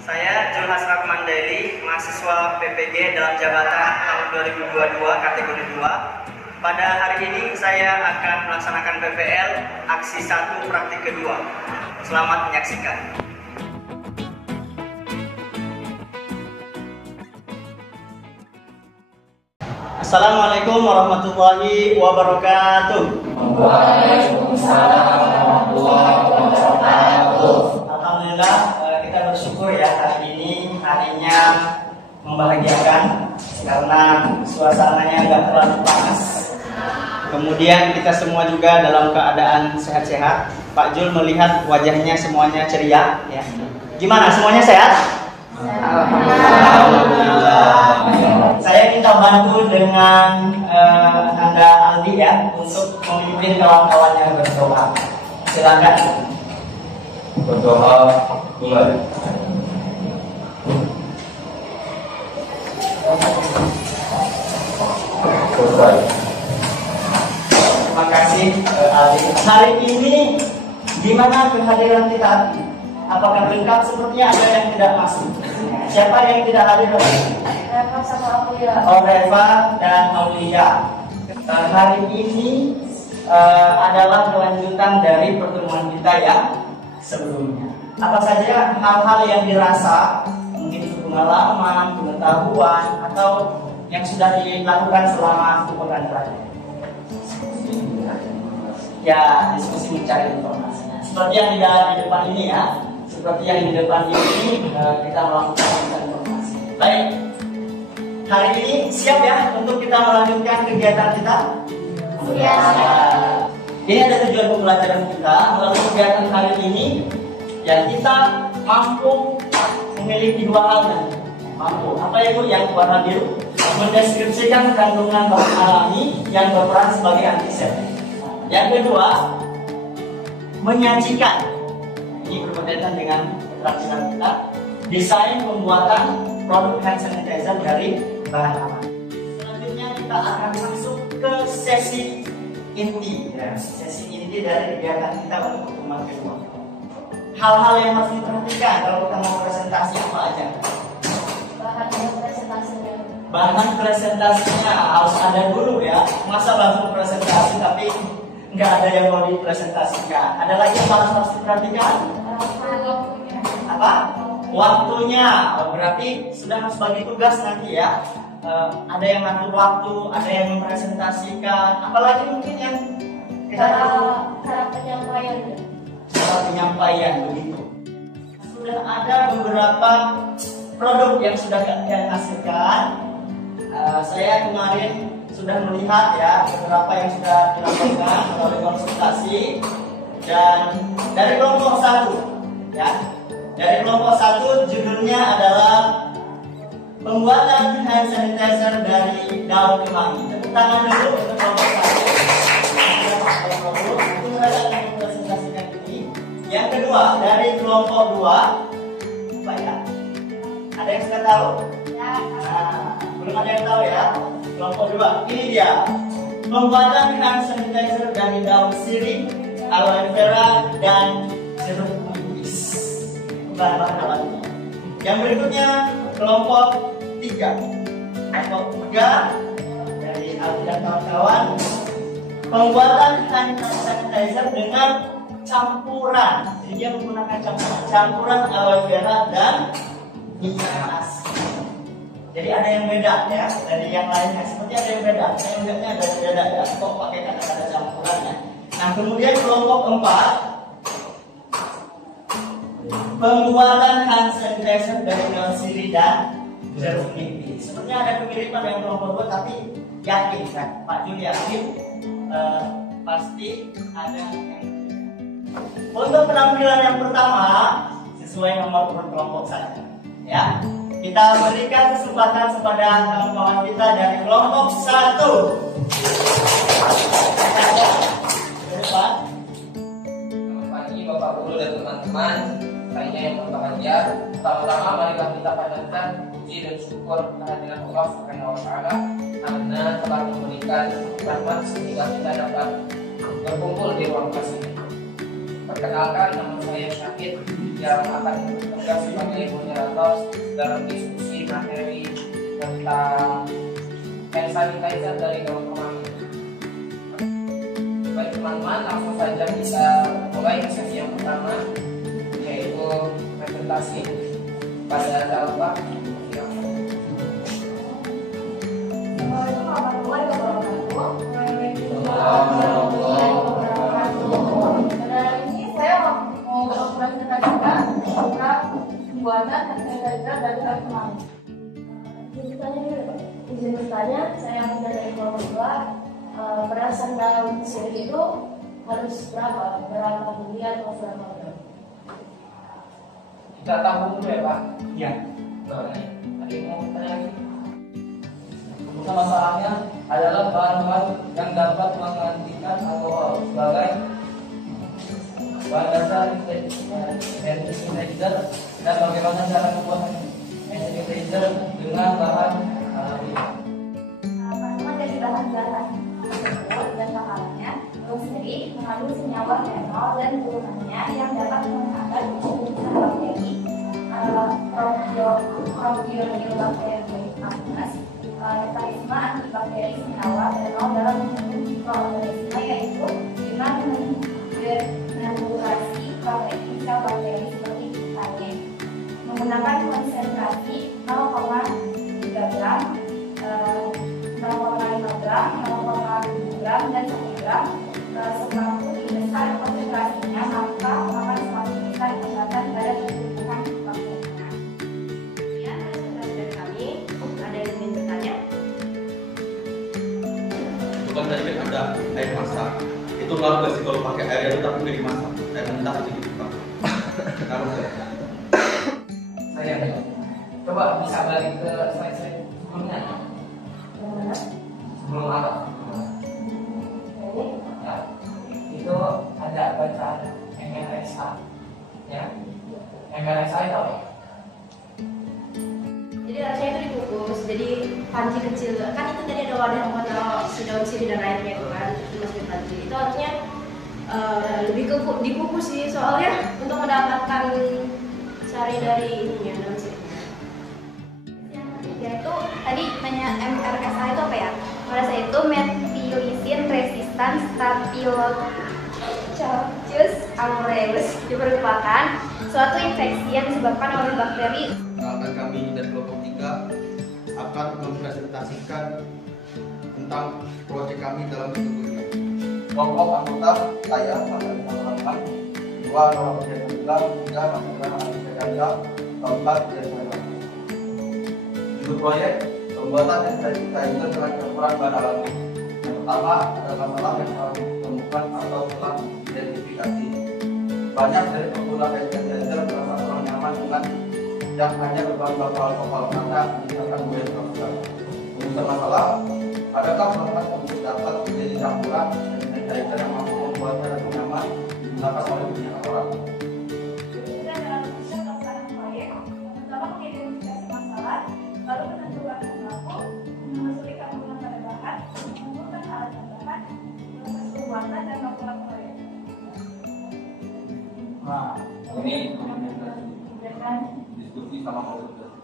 Saya Julhas Rahmandaili, mahasiswa PPG dalam jabatan tahun 2022 kategori 2. Pada hari ini saya akan melaksanakan PPL aksi 1 praktik kedua. Selamat menyaksikan. Assalamualaikum warahmatullahi wabarakatuh. Waalaikumsalam warahmatullahi wabarakatuh. Alhamdulillah, kita bersyukur ya hari ini harinya membahagiakan karena suasananya nggak terlalu panas. Kemudian kita semua juga dalam keadaan sehat-sehat. Pak Jul melihat wajahnya semuanya ceria ya. Gimana, semuanya sehat? Alhamdulillah. Saya minta bantu dengan Anda Aldi ya untuk memimpin kawan-kawannya berdoa. Silakan. Berdoa mulai. Selesai. Terima kasih Aldi. Hari ini gimana kehadiran kita? Apakah lengkap? Sepertinya ada yang tidak masuk. Siapa yang tidak hadir? Reva sama Aulia. Oh, Reva dan Aulia. Hari ini adalah kelanjutan dari pertemuan kita yang sebelumnya. Apa saja hal-hal yang dirasa, mungkin pengalaman, pengetahuan, atau yang sudah dilakukan selama 1 pekan terakhir? Ya, diskusi mencari informasi. Seperti yang di depan ini ya. Seperti yang di depan ini kita melakukan mencari informasi. Baik. Hari ini siap ya untuk kita melanjutkan kegiatan kita? Siap. Ini ada tujuan pembelajaran kita melalui kegiatan hari ini. Ya, kita mampu memiliki 2 hal nanti. Mampu. Apa itu yang warna biru? Mendeskripsikan kandungan bahan alami yang berperan sebagai antiseptik. Yang kedua, menyajikan. Ini berkaitan dengan keterampilan kita. Desain pembuatan produk hand sanitizer dari bahan alami. Selanjutnya kita akan masuk ke sesi inti. Ya, sesi inti dari kegiatan kita untuk pertemuan kedua. Hal-hal yang harus diperhatikan kalau kita mau presentasi apa aja? Bahan presentasinya harus ada dulu ya. Masa langsung presentasi tapi nggak ada yang mau dipresentasikan. Ada lagi yang harus diperhatikan? Apa? Waktunya. Berarti sudah harus bagi tugas nanti ya. Ada yang ngatur waktu, ada yang mempresentasikan. Apalagi mungkin yang kita cara penyampaian. Cara penyampaian begitu. Sudah ada beberapa produk yang sudah kalian hasilkan. Saya kemarin sudah melihat ya beberapa yang sudah dilakukan melalui konsultasi, dan dari kelompok 1 ya. Dari kelompok 1 judulnya adalah pembuatan hand sanitizer dari daun kemangi. Tepuk tangan dulu untuk kelompok 1. Itu mereka akan mempresentasikan ini. Yang kedua dari kelompok 2, apa ya? Ada yang sudah tahu? Ya. Nah, belum ada yang tahu ya. Kelompok 2, ini dia. Pembuatan hand sanitizer dari daun sirih, aloe vera, dan jeruk nipis. Bahan-bahan alami. Yang berikutnya kelompok 3. Kelompok 3 dari Aldi dan kawan-kawan. Pembuatan hand sanitizer dengan campuran. Jadi dia menggunakan campuran aloe vera dan minyak asli. Jadi ada yang beda ya dari yang lainnya. Seperti ada yang beda. Saya melihatnya ada yang beda ya. Kok pakai kata-kata campurannya. Nah, kemudian kelompok 4, pembuatan hand sanitizer dari daun sirih dan jeruk nipis. Sepertinya ada kemiripan dengan kelompok 2, tapi yakin kan? Pak Jul yakin pasti ada yang berbeda. Untuk penampilan yang pertama sesuai nomor urut kelompok saya ya. Kita berikan kesempatan kepada kawan-kawan kita dari kelompok 1. Ke depan. Selamat pagi Bapak Guru dan teman-teman. Saya yang berbahagia. Pertama-tama marilah kita panjatkan puji dan syukur kehadiran Allah Subhanahu wa taala karena telah memberikan rahmat sehingga kita dapat berkumpul di ruang kelas ini. Perkenalkan, nama saya Syahid yang akan bertugas sebagai moderator dalam diskusi materi tentang hand sanitizer dari Gawang Kemami. Baik teman-teman, langsung saja kita mulai sesi yang pertama, yaitu presentasi pada Alfa. Pembuatan hand sanitizer dari Gawang Kemami. Izin bertanya, saya ambil dari kelompok 2. Perasan daun sirih itu harus berapa mili atau berapa gram? Kita tahu dulu ya Pak. Ya. Ada yang mau tanya lagi? Untuk masalahnya adalah bahan-bahan yang dapat menggantikan alkohol sebagai bahan dasar hand sanitizer dan bagaimana cara membuat hand sanitizer dengan bahan alami. Kandungan dari bahan-bahan tersebut dan takarannya sendiri mengandung senyawa fenol dan turunannya yang dapat menghambat pertumbuhan bakteri, Propionibacterium amines, mekanisme antibakteri senyawa fenol dalam mikroorganisme, yaitu dengan menanggulangi bakteri seperti kutannya. Menggunakan konsentrasi 0,3 gram, 0,5 gram, 0,7 gram, dan 1 gram. Semakin besar konsentrasinya, maka akan semakin besar peningkatan pada pertumbuhan bakterinya. Ya, dari kami, ada yang ingin bertanya? Bukan tadi kan ada air masak. Itu ngaruh gak sih kalau pakai air yang tetap udah dimasak? Air mentah aja gitu Pak. Ngaruh gak? Saya coba bisa balik ke slide sebelumnya. Sebelum apa? Ya, itu ada bacaan MRSA, ya. MRSA itu apa? Jadi rasanya itu dikukus, jadi panci kecil. Kan itu tadi ada wadah yang taruh si daun sirih dan airnya itu kan, dimasukin panci. Itu harusnya lebih ke dikukus sih, soalnya untuk mendapatkan sari dari ininya daun sirihnya. Yang ketiga itu tadi nanya MRSA itu apa ya? MRSA itu methicillin resistant Staphylococcus aureus, merupakan suatu infeksi yang disebabkan oleh bakteri. Perkenalkan, kami dari kelompok 3 akan mempresentasikan tentang proyek kami dalam kategori kelompok anggota saya Mas Alfa, 2 orang pekerja bilang, 3 masalah pekerja, 4 biasa. Untuk proyek pembuatan hand sanitizer dengan campuran bahan alami. Yang pertama adalah masalah yang telah ditemukan atau telah diidentifikasi. Banyak dari pengguna hand sanitizer merasa kurang nyaman dengan yang hanya berbahan baku alkohol karena meninggalkan budaya transfer. Untuk masalah, adakah bahan untuk dapat menjadi campuran hand sanitizer yang mampu membuatnya lebih nyaman digunakan oleh banyak orang? Kita dalam proses pelaksanaan proyek, pertama mengidentifikasi masalah, lalu menentukan pelaku, menyesuaikan penggunaan bahan, menentukan alat tambahan, proses pembuatan dan melakukan proyek. Nah, ini Dan diskusi sama konsultasi.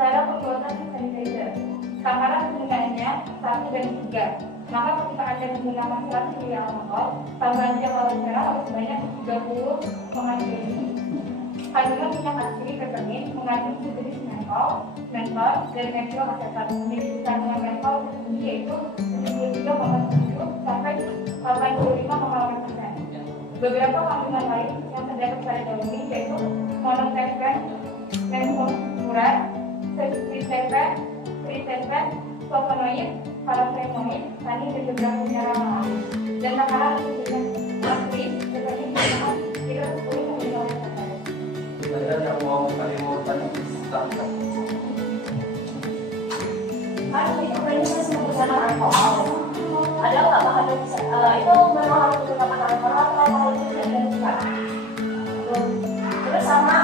cara pembuatan hand sanitizer. Takaran penggunaannya 1 dan 3. Maka ketika Anda menggunakan 100 ml alkohol, tambahan jam aloe vera harus sebanyak 30,5 ml. Kandungan minyak asli peppermint mengandung sejenis mentol, dan methyl asetat. Memiliki kandungan mentol tinggi, yaitu 73,7 sampai 85,8%. Beberapa kandungan lain yang terdapat pada daun ini yaitu monoterpen, menfluorat, triterpen, flavonoid, flavonoid, tanin, dan beberapa mineral lain. Dan takaran untuk asli seperti mineral tidak 10 ml. Saya yang mau tanya silahkan. Itu prinsip penggunaan alkohol. Ada nggak bahan yang bisa itu memang harus menggunakan alkohol atau alkohol itu tidak dilakukan? Terus sama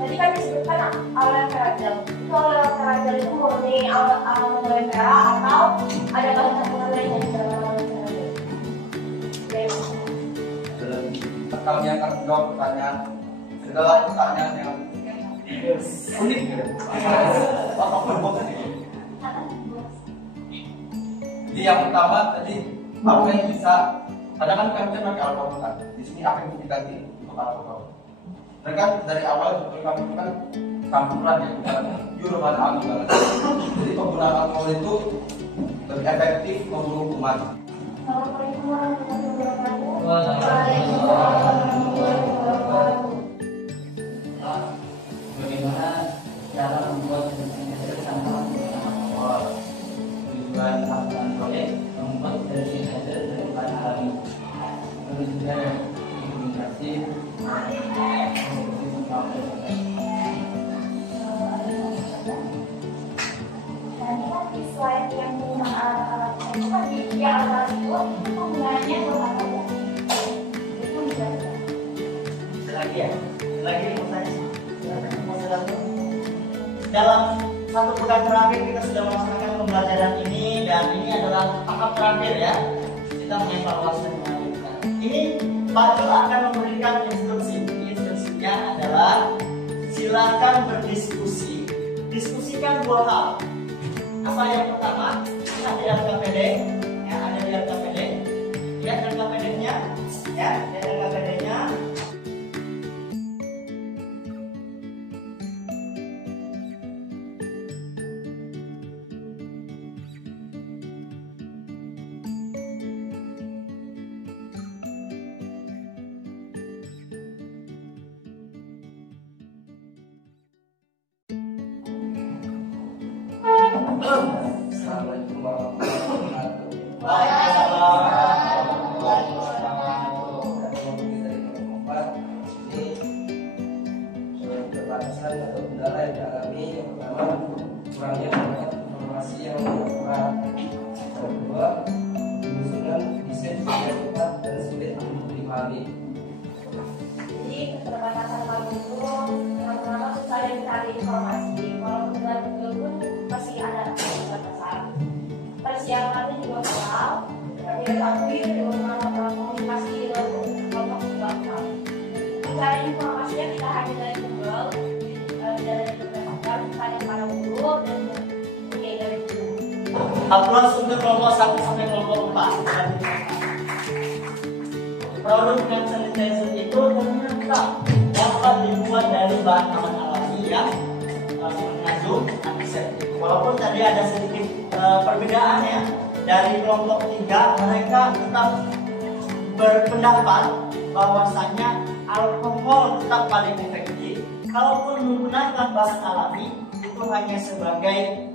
tadi kan disebutkan aloe vera gel. Itu aloe vera gel itu murni aloe vera atau ada bahan campuran lain yang di dalam aloe vera gel? akan menjawab pertanyaan segala pertanyaan yang unik ya. Apapun buat ini. Jadi yang pertama tadi apa yang bisa, kadang kan kami pakai alkohol kan. Di sini apa yang bisa diganti untuk alkohol? Dan kan dari awal betul kami itu kan campuran ya, bukan pure bahan alkohol. Jadi penggunaan alkohol itu lebih efektif membunuh kuman. Assalamualaikum warahmatullahi wabarakatuh. Bagaimana cara membuat sanitizer tanpa alkohol? Tujuan lakukan proyek membuat sanitizer dari bahan alami. Kemudian komunikasi. Tadi kan di slide yang alat-alat itu kan di alat itu penggunaannya buat apa ya? Itu bisa. Lagi ya, lagi mau tanya. Dalam 1 pekan terakhir kita sudah melaksanakan pembelajaran ini dan ini adalah tahap terakhir ya. Kita mengevaluasi dan melanjutkan. Ini Pak Jul akan memberikan instruksi. Instruksinya adalah silakan berdiskusi. Diskusikan 2 hal. Apa yang pertama? Ini ada di RKPD, ya, ada di RKPD. Lihat RKPD-nya, ya, lihat RKPD-nya. Assalamualaikum warahmatullahi wabarakatuh. Ini keterbatasan atau kendala yang dialami. Yang pertama, kurangnya informasi yang akurat. Yang kedua, penyusunan desain yang tepat dan sulit untuk dipahami. Jadi keterbatasan kami itu yang pertama susah yang cari informasi. Kalau sudah pun masih ada keterbatasan. Persiapannya juga kurang. Tidak akui dengan komunikasi dengan kelompok belakang. Mencari informasinya kita hanya dari Google, dari mendapatkan tanya pada guru dan dari guru. Aturan untuk kelompok 1 sampai kelompok 4. Produk hand sanitizer itu ternyata dapat dibuat dari bahan alami yang mengandung antiseptik. Walaupun tadi ada sedikit perbedaan ya, dari kelompok 3 mereka tetap berpendapat bahwasanya alkohol tetap paling efektif. Kalaupun menggunakan bahan alami itu hanya sebagai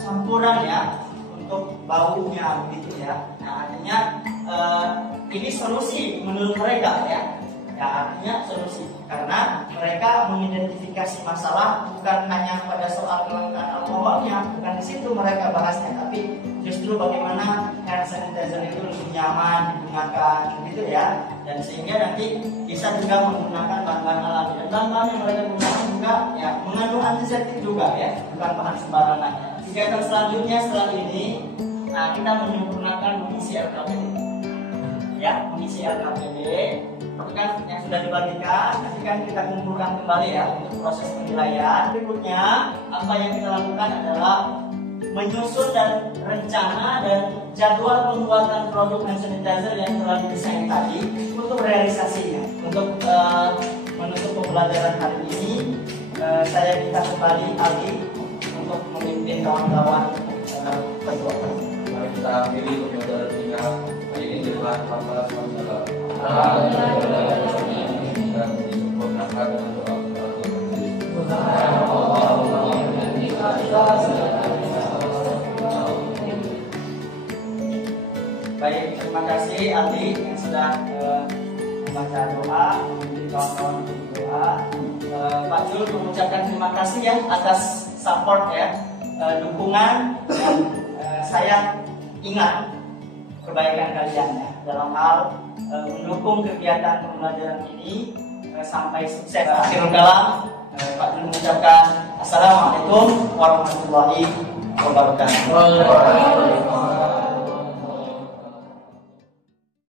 campuran ya untuk baunya begitu ya. Nah, artinya ini solusi menurut mereka ya. Ya, artinya solusi karena mereka mengidentifikasi masalah bukan hanya pada soal kelangkaan alkoholnya, bukan di situ mereka bahasnya, tapi justru bagaimana hand sanitizer itu lebih nyaman digunakan gitu ya, dan sehingga nanti bisa juga menggunakan bahan-bahan alami dan bahan-bahan yang mereka gunakan juga ya mengandung antiseptik juga ya, bukan bahan sembarangan. Kegiatan selanjutnya setelah ini, nah kita menyempurnakan mengisi RKPD ya, mengisi RKPD itu kan yang sudah dibagikan, nanti kan kita kumpulkan kembali ya untuk proses penilaian. Berikutnya apa yang kita lakukan adalah menyusun dan rencana dan jadwal pembuatan produk hand sanitizer yang telah didesain tadi untuk realisasinya. Untuk menutup pembelajaran hari ini, saya minta kembali Ali untuk memimpin kawan-kawan ketua. Mari kita pilih pembelajaran tinggal hari ini adalah 14 dan disempurnakan dengan doa Baik, terima kasih Ali yang sudah membaca doa, memimpin kawan-kawan untuk doa. Pak Jul mengucapkan terima kasih ya atas support ya, dukungan, dan saya ingat kebaikan kalian ya dalam hal mendukung kegiatan pembelajaran ini sampai sukses. Akhirul kalam, Pak Jul mengucapkan Assalamualaikum warahmatullahi wabarakatuh.